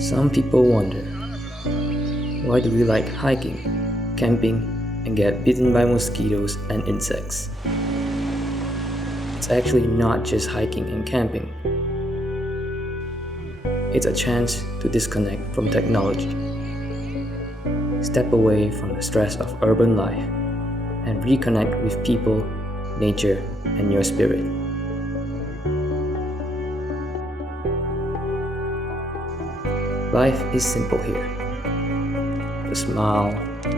Some people wonder, why do we like hiking, camping, and get bitten by mosquitoes and insects? It's actually not just hiking and camping. It's a chance to disconnect from technology, step away from the stress of urban life, and reconnect with people, nature, and your spirit. Life is simple here. A smile,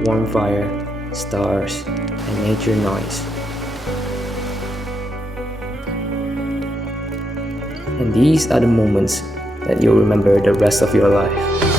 warm fire, stars, and nature noise. And these are the moments that you'll remember the rest of your life.